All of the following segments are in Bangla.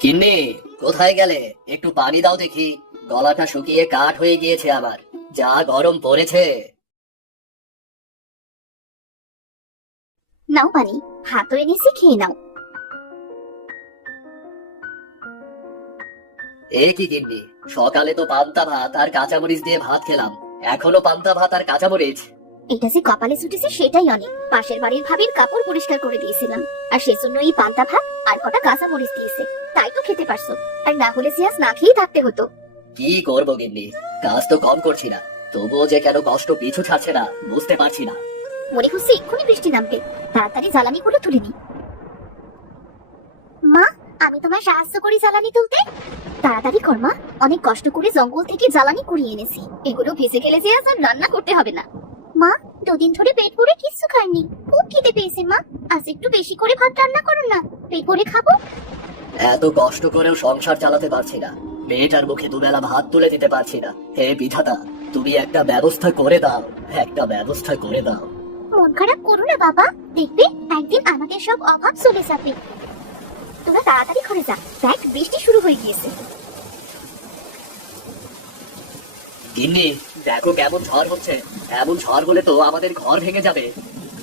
কিন্নি, কোথায় গেলে? একটু পানি দাও দেখি। গলাটা শুকিয়ে কাঠ হয়ে গিয়েছে আমার, যা গরম পড়েছে। নাও পানি, ভাতও এনেছি, খেয়ে নাও। এ কি গিন্নি, সকালে তো পান্তা ভাত আর কাঁচামরিচ দিয়ে ভাত খেলাম, এখনো পান্তা ভাত আর কাঁচামরিচ? এটা যে কপালে ছুটেছে সেটাই অনেক। পাশের বাড়ির ভাবির কাপড় পরিষ্কার করে দিয়েছিলাম, আর সেজন্য এই পান্তা ভাত আর কটা কাঁচা মরিচ দিয়েছে, তাই তো খেতে পারছো। আর না হলে যে আজ না খেয়েই থাকতে হতো। কি করবো গিন্নি, কাজ তো কম করছি না, তবুও যে কেন কষ্ট পিছু ছাড়ছে না বুঝতে পারছি না। মনে হচ্ছে এক্ষুনি বৃষ্টি নামবে। তাড়াতাড়ি জ্বালানি গুলো তুলে নি। মা, আমি তোমার সাহায্য করি জ্বালানি তুলতে। তাড়াতাড়ি কর মা, অনেক কষ্ট করে জঙ্গল থেকে জ্বালানি কুড়িয়ে এনেছি। এগুলো ভেজে গেলে যে আজ আর রান্না করতে হবে না। মা, দুদিন ধরে পেট ভরে কিছু খাইনি, খুব খিদে পেয়েছে। মা, আজ একটু বেশি করে ভাত রান্না করুন না, পেট ভরে খাবো। এত কষ্ট করেও সংসার চালাতে পারছি না, মেয়েটার মুখে দুবেলা ভাত তুলে দিতে পারছি না। হে বিধাতা, তুমি একটা ব্যবস্থা করে দাও, একটা ব্যবস্থা করে দাও। মন খারাপ করো না বাবা, দেখবে একদিন আমাদের সব অভাব চলে যাবে। তোরা তাড়াতাড়ি ঘরে যা, দেখ বৃষ্টি শুরু হয়ে গিয়েছে। গিন্নি, দেখো কেমন ঝড় হচ্ছে, এমন ঝড় হলে তো আমাদের ঘর ভেঙে যাবে।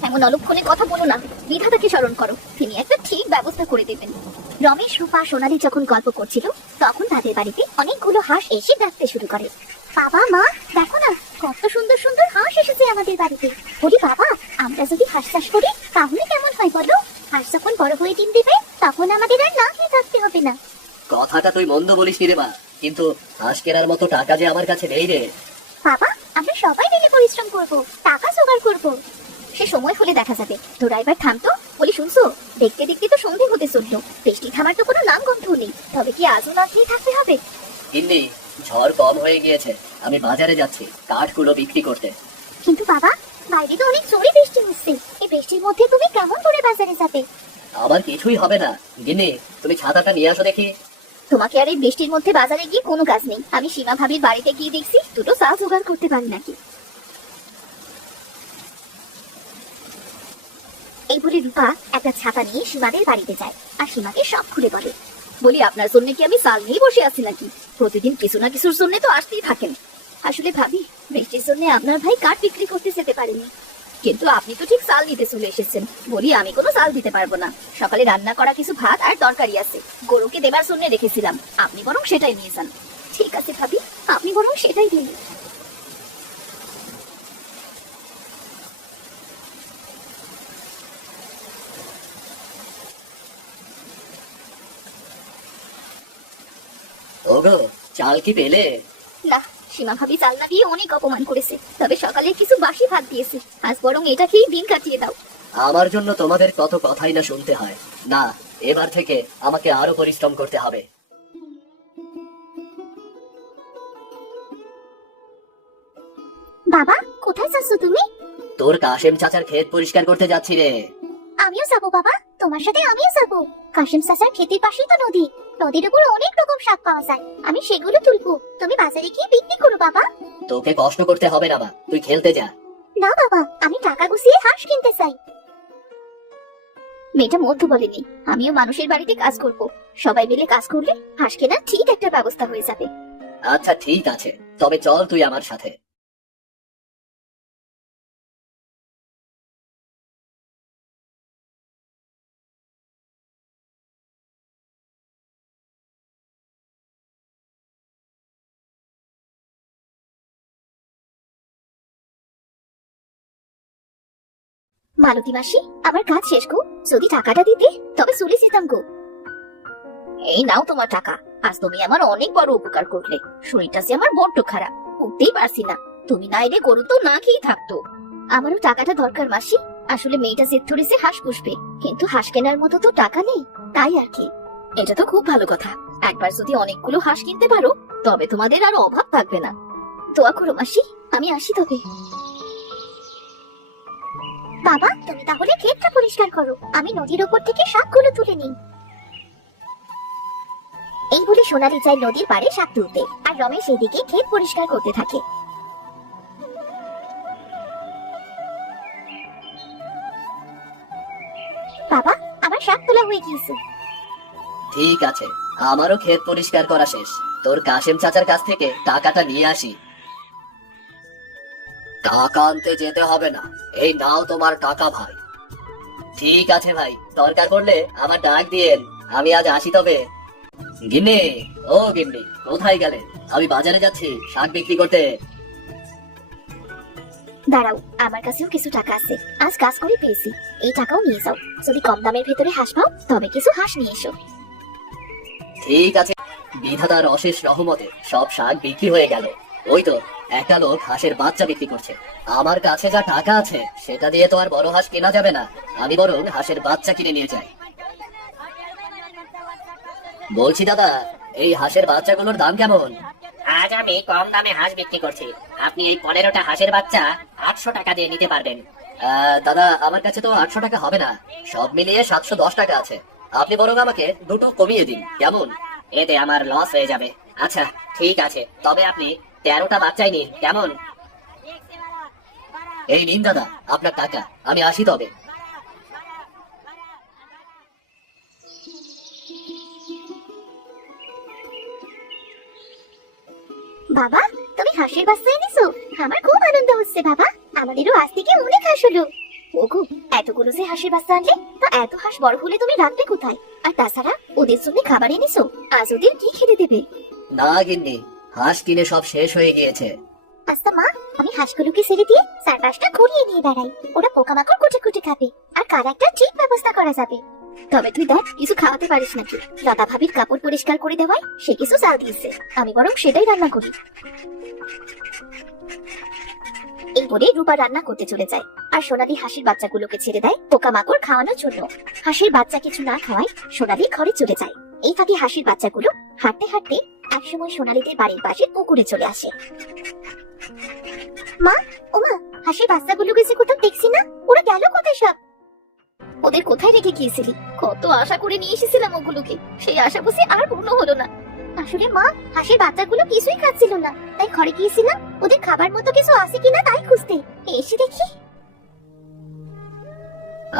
এমন অলক্ষণে কথা বলো না, বিধাতাকে স্মরণ করো, তিনি একটা ঠিক ব্যবস্থা করে দেবেন। রমেশ, রূপা, সোনালী যখন গল্প করছিল, তখন তাদের বাড়িতে অনেকগুলো হাঁস এসে ডাকতে শুরু করে। বাবা, মা, দেখো না কত সুন্দর সুন্দর হাঁস এসেছে আমাদের বাড়িতে। বলি বাবা, আমরা যদি হাঁস চাষ করি তাহলে কেমন হয় বলো? হাঁস যখন বড় হয়ে ডিম দিবে তখন আমাদের আর না খেয়ে থাকতে হবে না। কথাটা তুই মন্দ বলিস রে মা, কিন্তু হাঁস কেনার মতো টাকা যে আমার কাছে নেই রে। বাবা, আমরা সবাই মিলে পরিশ্রম করব, টাকা জোগাড় করব, সে সময় হলে দেখা যাবে। তোরা এবার থাম তো। বলি শুনছো, দেখতে দেখতে তো সন্ধে হতে চললো, বৃষ্টি থামার তো কোনো নাম গন্ধ নেই। তবে কি আজও না খেয়ে থাকতে হবে? গিন্নি, ঝড় কম হয়ে গিয়েছে, আমি বাজারে যাচ্ছি কাঠগুলো বিক্রি করতে। কিন্তু বাবা, বাইরে তো অনেক জোরে বৃষ্টি হচ্ছে, এই বৃষ্টির মধ্যে তুমি কেমন করে বাজারে যাবে? আমার কিছুই হবে না। গিন্নি, তুমি ছাতাটা নিয়ে আসো দেখি। তোমাকে আর এই বৃষ্টির মধ্যে বাজারে গিয়ে কোনো কাজ নেই। আমি সীমা ভাবির বাড়িতে গিয়ে দেখছি দুটো চা জোগাড় করতে পারি নাকি। এই বলে রূপা একটা ছাতা নিয়ে সীমাদের বাড়িতে যায়, আর সীমাকে সব খুলে বলে। বলি আপনার জন্য কি আমি চাল নিয়ে বসে আছি নাকি? প্রতিদিন কিছু না কিছুর জন্য তো আসতেই থাকেন। আসলে ভাবি, বৃষ্টির জন্য আপনার ভাই কাঠ বিক্রি করতে যেতে পারেনি, কিন্তু আপনি তো ঠিক চাল নিতে চলে এসেছেন। বলি আমি কোনো চাল দিতে পারবো না, সকালে রান্না করা কিছু ভাত আর তরকারি আছে, গরুকে দেবার জন্য রেখেছিলাম, আপনি বরং সেটাই নিয়ে যান। ঠিক আছে ভাবি, আপনি বরং সেটাই দিন। ওগো, চাল কি পেলে? না, সীমা ভাবি চাল না দিয়ে অনেক অপমান করেছে, তবে সকালে কিছু বাসি ভাত দিয়েছে, আজ বরং এটা খেয়ে দিন কাটিয়ে দাও। আমার জন্য তোমাদের কত কথাই না শুনতে হয়। না, এবার থেকে আমাকে আরো পরিশ্রম করতে হবে। বাবা, কোথায় যাচ্ছ তুমি? তোর কাশেম চাচার ক্ষেত পরিষ্কার করতে যাচ্ছি রে। আমিও যাবো বাবা, তোমার সাথে আমিও যাবো। কাশিম চাচার ক্ষেতের পাশেই তো নদী, নদীর উপর অনেক রকম শাক পাওয়া যায়, আমি সেগুলো তুলবো, তুমি বাজারে গিয়ে বিক্রি করো বাবা। তোকে কষ্ট করতে হবে না মা, তুই খেলতে যা। না বাবা, আমি টাকা গুছিয়ে হাঁস কিনতে চাই। মেয়েটা মধ্য বলেনি, আমিও মানুষের বাড়িতে কাজ করব, সবাই মিলে কাজ করলে হাঁস কেনার ঠিক একটা ব্যবস্থা হয়ে যাবে। আচ্ছা ঠিক আছে, তবে চল তুই আমার সাথে। মালতী মাসি, আমার কাজ শেষ গো, যদি টাকাটা দিতে তবে চলে যেতাম গো। এই নাও তোমার টাকা, আজ তুমি আমার অনেক বড় উপকার করলে। শরীরটা যে আমার বড্ড খারাপ, উঠতেই পারছি না, তুমি না এলে গরু তো না খেয়ে থাকতো। আমারও টাকাটা দরকার মাসি, আসলে মেয়েটা জেদ ধরেছে হাঁস পুষবে, কিন্তু হাঁস কেনার মতো তো টাকা নেই, তাই আর কি। এটা তো খুব ভালো কথা, একবার যদি অনেকগুলো হাঁস কিনতে পারো তবে তোমাদের আর অভাব থাকবে না। দোয়া করো মাসি, আমি আসি তবে। বাবা, তুমি তাহলে ক্ষেতটা পরিষ্কার করো, আমি নদীর উপর থেকে শাকগুলো তুলে নিই। এই বলে সোনালী যায় নদীর পাড়ে শাক তুলতে, আর রমেশ এদিকে ক্ষেত পরিষ্কার করতে থাকে। বাবা, আমার শাক তোলা হয়ে গিয়েছে। ঠিক আছে, আমারও ক্ষেত পরিষ্কার করা শেষ। তোর কাশেম চাচার কাছ থেকে টাকাটা নিয়ে আসি। টাকা আনতে যেতে হবে না, এই নাও তোমার টাকা ভাই। ঠিক আছে ভাই, দরকার পড়লে আমার ডাক দিয়েন, আমি আজ আসি তবে। গিন্নি, ও গিন্নি, কোথায় গেলে? আমি বাজারে যাচ্ছি শাক বিক্রি করতে। দাঁড়াও, আমার কাছেও কিছু টাকা আছে, আজ কাজ করে পেয়েছি। এই টাকাও নিয়ে যাও, যদি কম দামের ভেতরে হাঁস পাও তবে কিছু হাঁস নিয়ে এসো। ঠিক আছে। বিধাতার অশেষ রহমতে সব শাক বিক্রি হয়ে গেল। ওই তো একটা লোক হাঁসের বাচ্চা বিক্রি করছে। আমার কাছে যা টাকা আছে সেটা দিয়ে তো আর বড় হাঁস কেনা যাবে না, আমি বরং হাঁসের বাচ্চা কিনে নিয়ে যাই। বলছি দাদা, এই হাঁসের বাচ্চাগুলোর দাম কেমন? আজ আমি কম দামে হাঁস বিক্রি করছি। আপনি এই 15টা হাঁসের বাচ্চা 800 টাকা দিয়ে নিতে পারবেন। দাদা, আমার কাছে তো 800 টাকা হবে না, সব মিলিয়ে 710 টাকা আছে। আপনি বরং আমাকে দুটো কমিয়ে দিন, কেমন? এতে আমার লস হয়ে যাবে। আচ্ছা ঠিক আছে, তবে আপনি 13টা বাচ্চাই নিন, কেমন? এই নিন দাদা আপনার টাকা, আমি আসি তবে। বাবা, তুমি হাঁসের বাচ্চা এনেছো? আমার খুব আনন্দ হচ্ছে বাবা, আমাদেরও আজ থেকে অনেক হাঁস হলো। ওগো, এতগুলো যে হাঁসের বাচ্চা আনলে, তা এত হাঁস বড় হলে তুমি রাখবে কোথায়? আর তাছাড়া ওদের জন্য খাবার এনেছো, আজ ওদের কি খেতে দেবে? না গিন্নি, হাঁস কিনে সব শেষ হয়ে গিয়েছে। আচ্ছা মা, আমি হাঁসগুলোকে ছেড়ে দিয়ে চারপাশটা ঘুরিয়ে নিয়ে বেড়াই, ওরা পোকামাকড় কুটে কুটে খাবে, আর কার একটা ঠিক ব্যবস্থা করা যাবে। তবে তুই দেখ কিছু খাওয়াতে পারিস নাকি। লতা ভাবির কাপড় পরিষ্কার করে দেওয়ায় সে কিছু চাল দিয়েছে, আমি বরং সেটাই রান্না করি। এই বলে রূপা রান্না করতে চলে যায়, আর সোনালি হাঁসের বাচ্চাগুলোকে ছেড়ে দেয় পোকামাকড় খাওয়ানোর জন্য। হাঁসের বাচ্চা কিছু না খাওয়ায় সোনালি ঘরে চলে যায়। এই ফাঁকে হাঁসের বাচ্চাগুলো হাঁটতে হাঁটতে একসময় সোনালিদের বাড়ির পাশে পুকুরে চলে আসে। মা, ওমা, হাঁসের বাচ্চাগুলোকে যে কোথাও দেখছি না, ওরা গেল কোথায় সব? ওদের কোথায় রেখে গিয়েছিলি? কত আশা করে নিয়ে এসেছিলাম ওগুলোকে, সেই আশা বুঝি আর পূর্ণ হলো না। আসলে মা, হাঁসের বাচ্চাগুলো কিছুই খাচ্ছিল না, তাই ঘরে গিয়েছিলাম ওদের খাবার মতো কিছু আছে কিনা তাই খুঁজতে। এসে দেখি।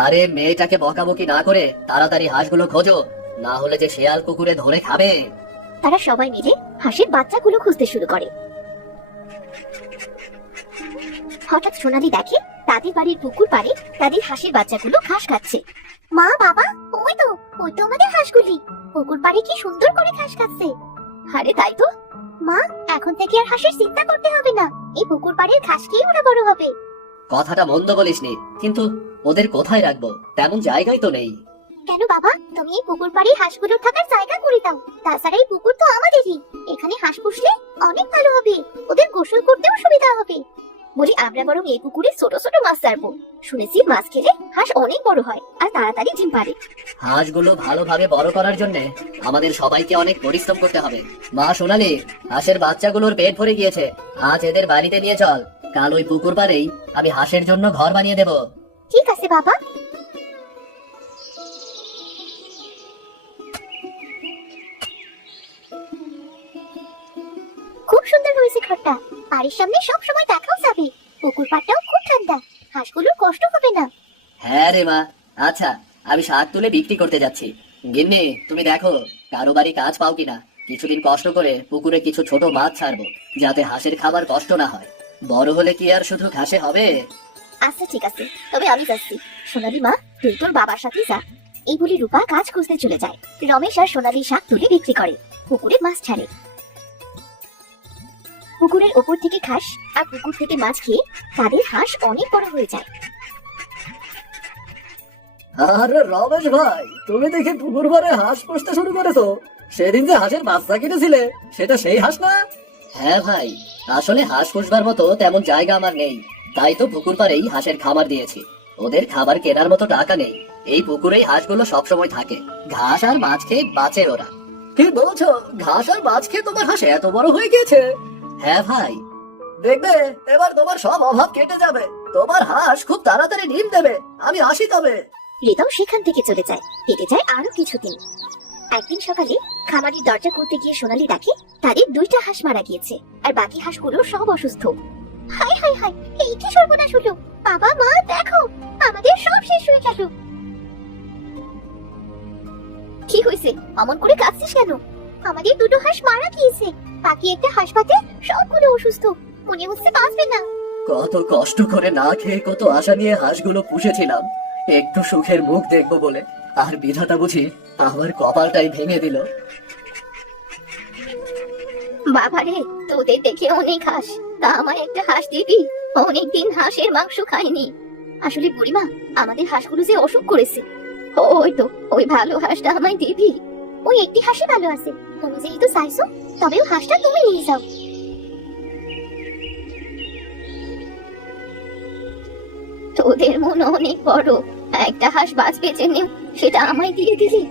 আরে মেয়েটাকে বকাবকি না করে তাড়াতাড়ি হাঁসগুলো খোঁজো, না হলে যে শেয়াল কুকুরে ধরে খাবে। তারা সবাই মিলে হাঁসের বাচ্চাগুলো খুঁজতে শুরু করে। হঠাৎ সোনালি দেখে তাদের বাড়ির পুকুর পাড়ে তাদের হাঁসের বাচ্চাগুলো ঘাস খাচ্ছে। মা, বাবা, ওই তো আমাদের হাঁসগুলি পুকুর পাড়ে কি সুন্দর করে ঘাস খাচ্ছে। আরে তাই তো মা, এখন থেকে আর হাঁসের চিন্তা করতে হবে না, এই পুকুর পাড়ের ঘাস খেয়ে ওরা বড় হবে। কথাটা মন্দ বলিসনি, কিন্তু ওদের কোথায় রাখবো, তেমন জায়গায় তো নেই। কেন বাবা, তুমি এই পুকুর পাড়ে হাঁসগুলোর থাকার জায়গা করে দাও। তাছাড়া এই পুকুর তো আমাদেরই, এখানে হাঁস পুষলে অনেক ভালো হবে, ওদের গোসল করতেও সুবিধা হবে। বলি আমরা বরং এই পুকুরে ছোট ছোট মাছ ছাড়বো, শুনেছি মাছ খেলে হাঁস অনেক বড় হয় আর তাড়াতাড়ি ডিম পাড়ে। হাঁসগুলো ভালোভাবে বড় করার জন্য আমাদের সবাইকে অনেক পরিশ্রম করতে হবে। মা সোনালি, হাঁসের বাচ্চাগুলোর পেট ভরে গিয়েছে, আজ এদের বাড়িতে নিয়ে চল, কাল ওই পুকুর পাড়েই আমি হাঁসের জন্য ঘর বানিয়ে দেব। ঠিক আছে বাবা। খুব সুন্দর হয়েছে ঘরটা, বাড়ির সামনে সব সময় দেখাও যাবে, পুকুর পাড়টাও খুব ঠান্ডা, হাঁসগুলোর কষ্ট হবে না। হ্যাঁ রে মা, আচ্ছা আমি শাক তুলে বিক্রি করতে যাচ্ছি। গিন্নি, তুমি দেখো কারো বাড়ি কাজ পাও কিনা, কিছুদিন কষ্ট করে পুকুরে কিছু ছোট মাছ ছাড়বো, যাতে হাঁসের খাবার কষ্ট না হয়। বড় হলে কি আর শুধু ঘাসে হবে? আচ্ছা ঠিক আছে, তবে আমি যাচ্ছি। সোনালি মা, তুই তোর বাবার সাথে যা। এই বলে রূপা কাজ খুঁজতে চলে যায়। রমেশ আর সোনালি শাক তুলে বিক্রি করে, পুকুরে মাছ ছাড়ে। পুকুরের ওপর থেকে ঘাস আর পুকুর থেকে মাছ খেয়ে তাদের হাঁস অনেক বড় হয়ে যায়। আরে রমেশ ভাই, তুমি দেখি পুকুর ভরে হাঁস পুষতে শুরু করেছো। সেদিন যে হাঁসের বাচ্চা কিনেছিলে সেটা সেই হাঁস না? হ্যাঁ ভাই, আসলে হাঁস পুষবার মতো তেমন জায়গা আমার নেই, তাই তো পুকুর পাড়েই হাঁসের খামার দিয়েছি। ওদের খাবার কেনার মতো টাকা নেই, এই পুকুরেই হাঁসগুলো সবসময় থাকে, ঘাস আর মাছ খেয়ে বাঁচে ওরা। কি বলছো, ঘাস আর মাছ খেয়ে তোমার হাঁস এত বড় হয়ে গেছে? হ্যাঁ ভাই, দেখবে এবার তোমার সব অভাব কেটে যাবে, তোমার হাঁস খুব তাড়াতাড়ি ডিম দেবে। আমি আসি তবে। রিতম সেখান থেকে চলে যায়। কেটে যায় আরো কিছুদিন। একদিন সকালে খামারের দরজা খুলতে গিয়ে সোনালি দেখে তাদের 2টা হাঁস মারা গিয়েছে, আর বাকি হাঁসগুলো সব অসুস্থ। হাই হাই হাই, এই কি সর্বনাশ হলো! বাবা, মা, দেখো আমাদের সব শেষ হয়ে গেল। কি হয়েছে? অমন করে কাঁদছিস কেন? আমাদের দুটো হাঁস মারা গিয়েছে। বাকি একটা হাসপাতে সবগুলো অসুস্থ, মনে হচ্ছে বাঁচবে না। কত কষ্ট করে না খেয়ে কত আশা নিয়ে হাঁসগুলো পুষেছিলাম একটু সুখের মুখ দেখবো বলে, আর বিধাতা বুঝি আমার কপালটাই ভেঙে দিল। বাবারে, তোদের দেখে অনেক হাঁস, তা আমায় একটা হাঁস দিবি? অনেকদিন হাঁসের মাংস খাইনি। আসলে বুড়িমা, আমাদের হাঁসগুলো যে অসুখ করেছে। ওই তো, ওই ভালো হাঁসটা আমায় দিবি? ওই একটি হাঁসই ভালো আছে, তুমি যেহেতু চাইছো তবে ওই হাঁসটা তুমি নিয়ে যাও। তোদের মন অনেক বড়, একটা হাঁস বাঁচবে জেনেও সেটা আমায় দিয়ে দিলি।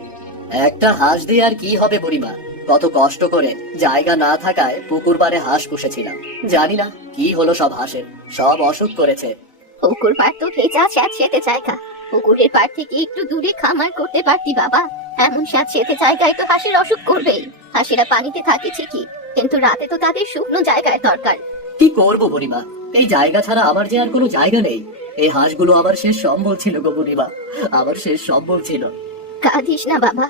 একটা হাঁস দিয়ে আর কি হবে বুড়িমা, কত কষ্ট করে জায়গা না থাকায় পুকুর পাড়ে হাঁস পুষেছিলাম। জানি না কি হলো সব হাঁসের, সব অসুখ করেছে। পুকুর পাড় তো ভেজা স্যাঁতসেঁতে জায়গা, পুকুরের পাড় থেকে একটু দূরে খামার করতে পারতি বাবা। এমন স্যাঁতসেঁতে জায়গায় তো হাঁসের অসুখ করবেই। হাঁসেরা পানিতে থাকে ঠিকই, কিন্তু রাতে তো তাদের শুকনো জায়গায় দরকার। কি করবো বুড়িমা, এই জায়গা ছাড়া আমার যে আর কোনো জায়গা নেই। এই হাঁসগুলো আমার শেষ সম্বল ছিল গো বুড়িমা, আমার শেষ সম্বল ছিল। কাঁদিস না বাবা,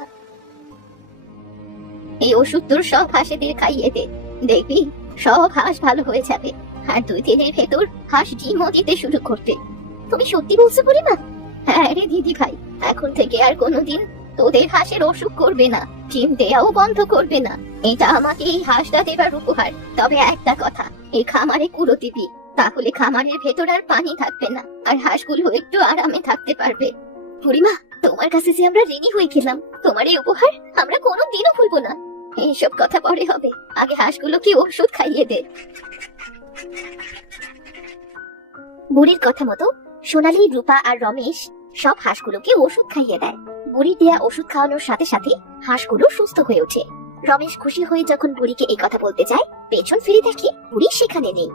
এই ওষুধ তোর সব হাঁসেদের খাইয়ে দে, দেখবি সব হাঁস ভালো হয়ে যাবে। আর 2 দিনের ভেতর হাঁস ডিমও দিতে শুরু করবে। তুমি সত্যি বলছো বুড়িমা? হ্যাঁ রে দিদি ভাই, এখন থেকে আর কোনোদিন তোদের হাঁসের অসুখ করবে না, ডিম দেয়াও বন্ধ করবে না। এটা আমাকে এই হাঁসটা দেবার উপহার। তবে একটা কথা, এই খামারে কুড়ো দিবি, তাহলে খামারের ভেতর আর পানি থাকবে না, আর হাঁসগুলো একটু আরামে থাকতে পারবে। বুড়িমা, তোমার কাছে যে আমরা ঋণী হয়ে গেলাম, তোমার এই উপহার আমরা কোনোদিনও ভুলবো না। এইসব কথা পরে হবে, আগে হাঁসগুলোকে ওষুধ খাইয়ে দে। বুড়ির কথা মতো সোনালী, রূপা আর রমেশ সব হাঁসগুলোকে ওষুধ খাইয়ে দেয়। বুড়ির দেয়া ওষুধ খাওয়ানোর সাথে সাথে হাঁসগুলো সুস্থ হয়ে ওঠে। রমেশ খুশি হয়ে যখন বুড়িকে এই কথা বলতে যায়, পেছন ফিরে দেখে বুড়ি সেখানে নেই।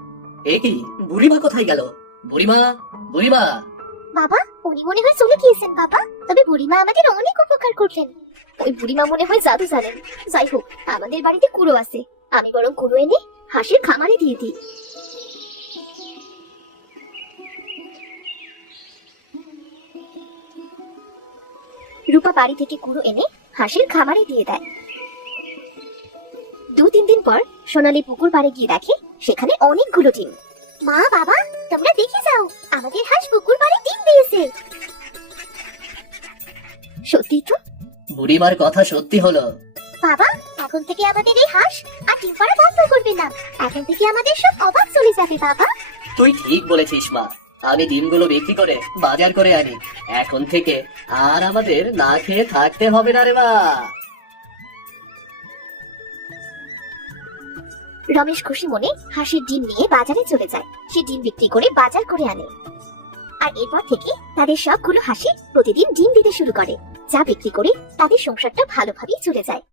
এ কি, বুড়িমা কোথায় গেল? বুড়িমা, বুড়িমা। বাবা, উনি মনে হয় চলে গিয়েছেন বাবা। তবে বুড়িমা আমাদের অনেক উপকার করলেন। ওই বুড়িমা মনে হয় জাদু জানেন। যাই হোক, আমাদের বাড়িতে কুড়ো আছে, আমি বরং কুড়ো এনে হাঁসের খামারে দিয়ে দিই। রূপা বাড়ি থেকে কুড়ো এনে হাঁসের খামারে দিয়ে দেয়। 2-3 দিন পর সোনালী পুকুর পাড়ে গিয়ে দেখে সেখানে অনেকগুলো ডিম। মা, বাবা, তোমরা দেখে যাও, আমাদের হাঁস পুকুর পাড়ে ডিম দিয়েছে। সত্যি তো? বুড়িমার কথা সত্যি হলো। বাবা, এখন থেকে আমাদের এই হাঁস আর ডিম পাড়া বন্ধ করবে না। এখন থেকে আমাদের সব অভাব চলে যাবে বাবা। তুই ঠিক বলেছিস মা, আমি ডিমগুলো বিক্রি করে বাজার করে আনি। এখন থেকে আর আমাদের না খেয়ে থাকতে হবে না রে মা। রমেশ খুশি মনে হাঁসের ডিম নিয়ে বাজারে চলে যায়। সে ডিম বিক্রি করে বাজার করে আনে। আর এরপর থেকে তাদের সবগুলো হাঁসি প্রতিদিন ডিম দিতে শুরু করে, যা বিক্রি করে তাদের সংসারটা ভালোভাবেই চলে যায়।